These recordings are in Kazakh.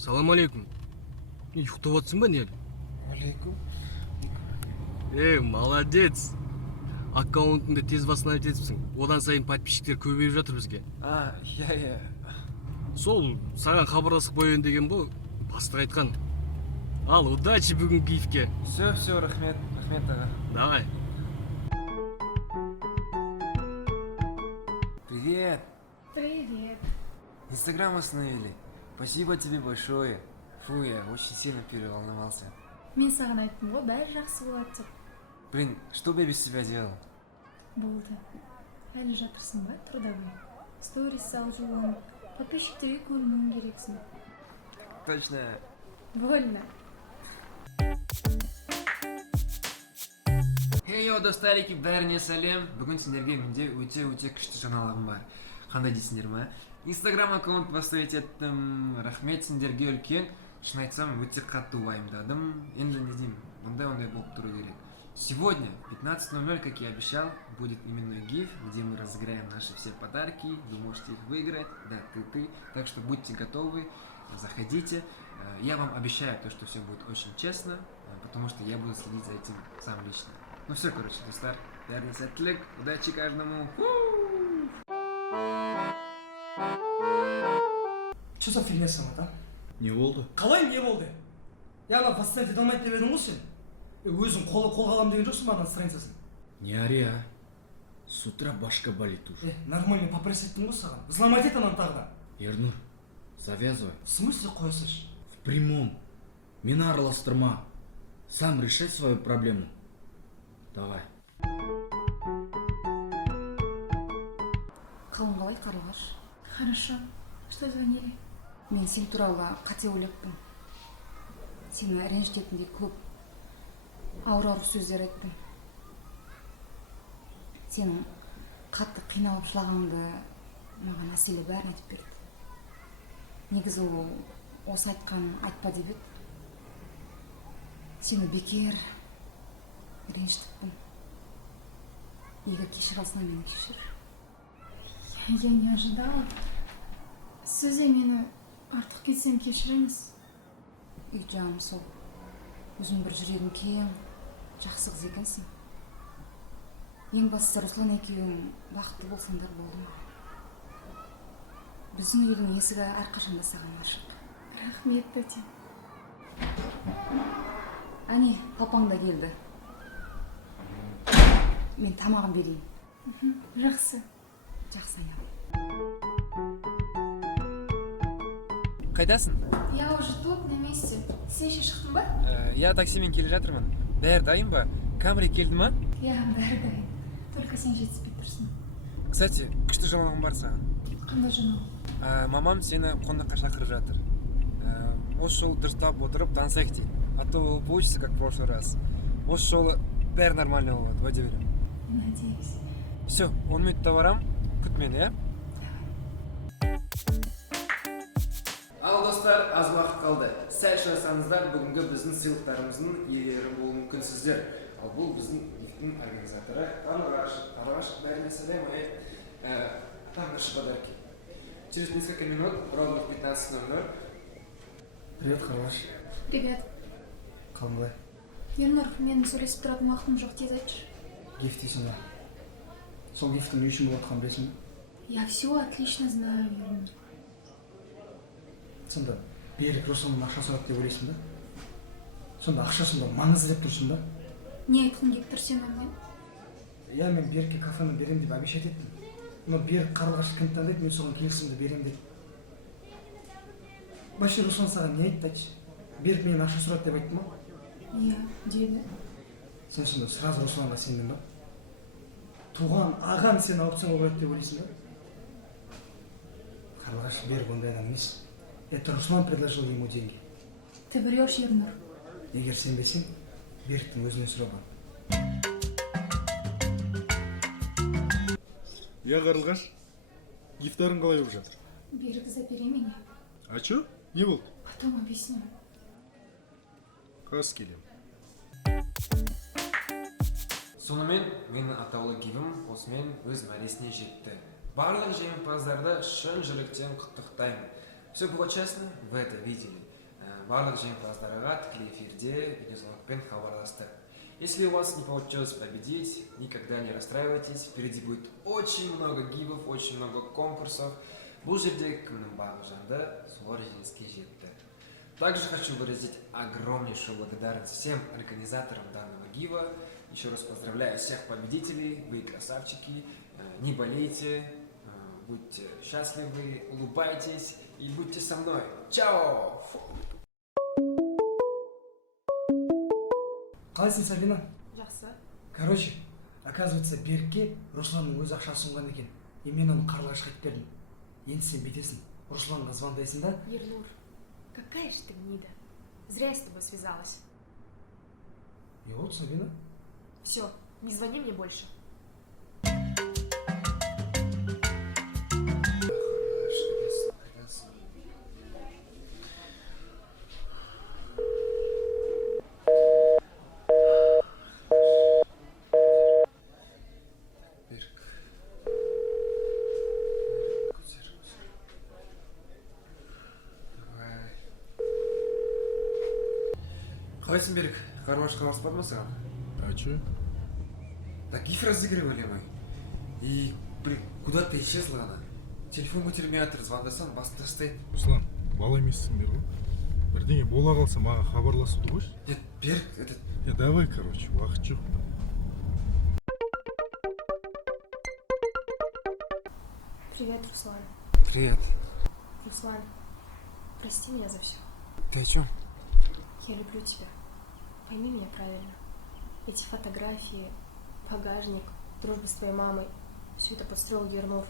Салам алейкум. Ұйықтап отырсың ба не? Алейкум. Молодец. Аккаунтыңды тез восстановить етіпсің. Одан сайын подписчиктер көбейіп жатыр бізге. Иә. Сол саған хабарласып қояйын деген бұл бастық айтқан. Ал, удачи бүгін гифке. Все, рахмет аға. Давай. Привет. Привет. Инстаграм остановили. Спасибо тебе большое. Фу, я очень сильно переволновался. Мен саған айттым ғой, бәрі жақсы болады деп. Блин, что бы я без тебя делал? Болды. Әлі жатырсың ба? Тұр да бұл. Сторис сал жуын, подписчиктерге көрінуің керексің. Точно. Вольно. Хей, достарики, бәріне сәлем. Бүгін сендерге менде өте күшті жаңалығым бар. Қандай дейсіңдер ма? Инстаграм аккаунт бастайды еттім. Рахмет сендерге үлкен. Шын айтсам, өте қатты уайымдадым. Енді не деймін, ондай болып тұру керек. Сегодня в 15:00, как и обещал, будет именной гиф, где мы разыграем наши все подарки. Вы можете их выиграть, да, ты. Так что будьте готовы, заходите. Я вам обещаю то, что все будет очень честно, потому что я буду следить за этим сам лично. Ну все, короче, достар. Бәріне сәттілік, удачи каждому. Что за фигня сама, да? Не болды? Қалай не болды? Я ана восстановить ете алмайды деп едің ғой сен? Өзің қолға алам деген жоқсың ба ана страницасын? Не ори, а? С утра башка болит уже. Нормально попросить еттім ғой саған. Взломать ет ананы тағы да. Ернур, завязывай. В смысле қоя салшы? В прямом. Мені араластырма. Сам решай свою проблему. Давай. Қалың қалай, Қарлығаш? Хорошо. Что звонили? Мен сен туралы қате ойлаппын. Сені ренжітетіндей көп ауыр сөздер айттым. Сенің қатты қиналып жылағаныңды маған Әселі бәрін айтып берді. Негізі ол осы айтқанын айтпа деп еді. Сені бекер ренжітіппін. Егер кешір алсаң, мені кешір. Я не ожидала. Сөзде мені артық кетсем кешіріңіз. Үй жаным сол. Өзің бір жүрегің кең, жақсы қыз екенсің. Ең бастысы Руслан екеуің бақытты болсаңдар болды. Біздің үйдің есігі әрқашанда саған ашық. Рахмет, тәте. Әне, папаң да келді. Мен тамағын берейін. Жақсы. Жақсы, аяғым. Қайдасың? Я уже тут, на месте. Сен ше шықтың ба? Я таксимен келе жатырмын. Бәрі дайын ба? Камри келді ма? Я бәрі дайын. Только сен жетіспей тұрсың. Кстати, күшті жаңалығым бар саған. Қандай жаңалық? Мамам сені қонаққа шақырып жатыр. Осы жолы дұрыстап отырып танысайық дейді. А то получится как в прошлый раз. Осы жолы бәрі нормально болады, уәде беремін. Надеюсь. Все, 10 минутта барам. Күт мені, иә? Ал достар, аз уақыт қалды. Сәл шарасаңыздар, бүгінгі біздің сыйлықтарымыздың иелері болуы мүмкінсіздер. Ал бұл біздің гифтің организаторы Қарлығаш, бәріне сәлем. Там наши подарки. Через несколько минут, ровно в 15:00. Привет, Қарлығаш. Привет. Қалың қалай? Ернұр, менің сөйлесіп тұратын уақытым жоқ, тез айтшы. Гифт дейсің ба? Сол гифтің не үшін болып жатқанын білесің бе? Я все отлично знаю, Ернұр. Сонда берік Русланнан ақша сұрады деп ойлайсың ба? Сонда ақшасында маңызды деп тұрсың ба? Не айтқың келіп тұр сен онымен? Я мен Берікке кафені беремін деп обещать еттім. Но Берік Қарлығашты кім таңдайды, мен соған келісімді беремін деп. Вообще Руслан саған не айтты, айтшы? Берік менен ақша сұрады деп айтты ма? Иә, деді. Сен сонда сразу Русланға сендің ба? Туған ағам сені аукционға қояды деп ойлайсың ба? Қарлығаш, Берік ондай адам емес. Это Руслан предложил ему деньги. Ты врешь, Ернұр. Егер сенбесең, Беріктің өзінен сұрап ал. Я Қарлығаш, гифтарың қалай болып жатыр? Берік, забери меня. А чё? Не болды? Потом объясню. Қазір келем. Сонымен, менің атаулы гифім осымен өз мәресіне жетті. Барлық жеңімпаздарды шын жүректен құттықтаймын. Все было честно, вы это видели. барлық жеңімпаздарға тікелей эфирде видеозвонокпен хабарласты. Если у вас не получилось победить, никогда не расстраивайтесь. Впереди будет очень много гивов, очень много конкурсов. Бұл жерде кімнің бағы жанды, солар жеңіске жетті. Также хочу выразить огромнейшую благодарность всем организаторам данного гива. Еще раз поздравляю всех победителей, вы красавчики. Не болейте, будьте счастливы, улыбайтесь и будьте со мной. Чао! Қалайсың, Сабина? Жақсы. Короче, оказывается, Берікке Русланның өз ақша ұсынған екен. Мен оны Қарлығашқа айтып бердім. Енді сен бүйтесің, Русланға звондайсың да. Ернур, какая же ты гнида. Зря я с тобой связалась. И вот, Сабина. Все, не звони мне больше. Қалайсың, Берік? Қарлығашқа хабарласпады ма саған? А чё? Так гиф разыгрывали мы. И куда ты исчезла она? Телефон көтермей жатыр, звондасам басында стоит. Руслан, бала емессіңдер ғой. Бірдеңе бола қалса маған хабарласуды қойшы. Нет, Берік, это... Давай, короче, уақыт жоқ. Привет, Руслан. Привет. Руслан, прости меня за все. Ты о чем? Я люблю тебя. Пойми меня правильно. Эти фотографии, багажник, дружба с твоей мамой, все это подстроил Ернур.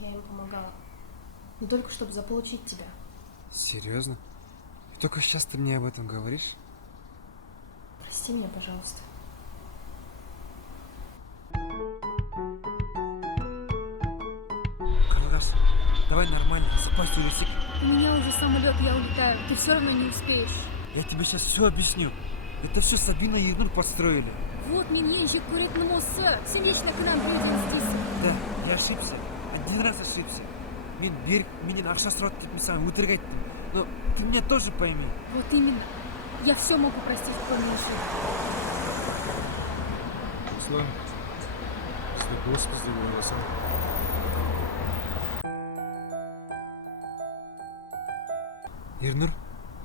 Я ему помогала. Но только чтобы заполучить тебя. Серьезно? И только сейчас ты мне об этом говоришь? Прости меня, пожалуйста. Қарлығаш, давай нормально, запасти улетик. У меня уже самолет, я улетаю. Ты все равно не успеешь. Я тебе сейчас все объясню. Это все Сабина и Ернур подстроили. Вот меньенщик курит на моссы. Сен вечно к нам людям здесь. Да, я ошибся. Один раз ошибся. Мен Берік менен ақша сұрады деп мен саған өтірік айттым. Но ты меня тоже пойми. Вот именно. Я все могу простить, кроме ошибок. Руслан, бізді доспыз деп ойласаң. Ернур,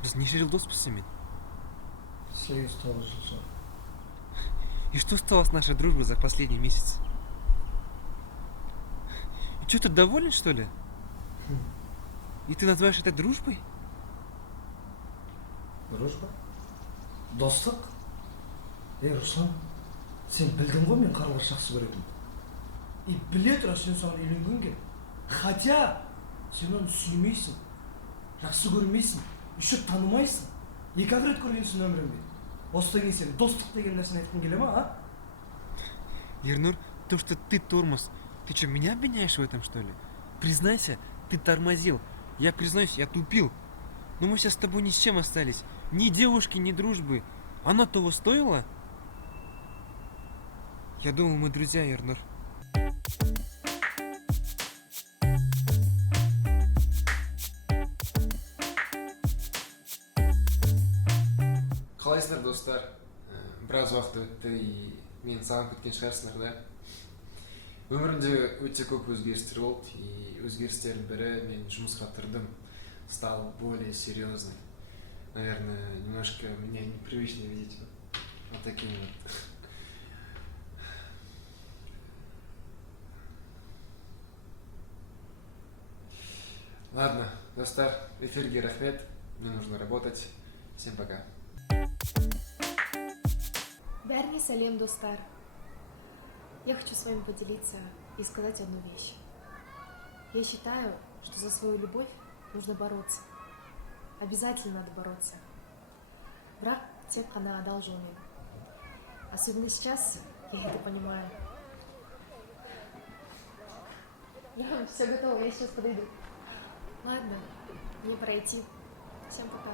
біз неше жыл доспыз сенімен? 8-9 жыл. И что стало с нашей дружбой за последний месяц? И что, ты доволен, что ли? И ты называешь это дружбой? Дружба? Достық? Руслан, сен білдің ғой мен Қарлығаш жақсы көретінімді. И біле тұра сен соған үйленгің кел. Хотя сен оны сүймейсің, жақсы көрмейсің, еще танымайсың. Екі-ақ рет көргенсің өміріңде. Осыдан кейін сен достық деген нәрсені айтқың келе ма, а? Ернур, то, что ты тормоз, ты что, меня обвиняешь в этом, что ли? Признайся, ты тормозил. Я признаюсь, я тупил. Но мы сейчас с тобой ни с чем остались. Ни девушки, ни дружбы. Оно того стоило? Я думал, мы друзья, Ернур. Қалайсыздар, достар? Біраз уақыт өтті и мен саған күткен шығарсыңдар, да? Өмірімде өте көп өзгерістер болды, и өзгерістердің бірі мен жұмысқа тұрдым, стал более серьезный. Наверное, немножко меня непривычно видеть вот таким вот. Ладно, достар, эфирге рахмет, мне нужно работать. Всем пока. Бәріне сәлем, достар. Я хочу с вами поделиться и сказать одну вещь. Я считаю, что за свою любовь нужно бороться. Обязательно надо бороться. Бірақ тек қана адал жолмен. Особенно сейчас я это понимаю. Все готово, я сейчас подойду. Ладно, мне пора идти. Всем пока.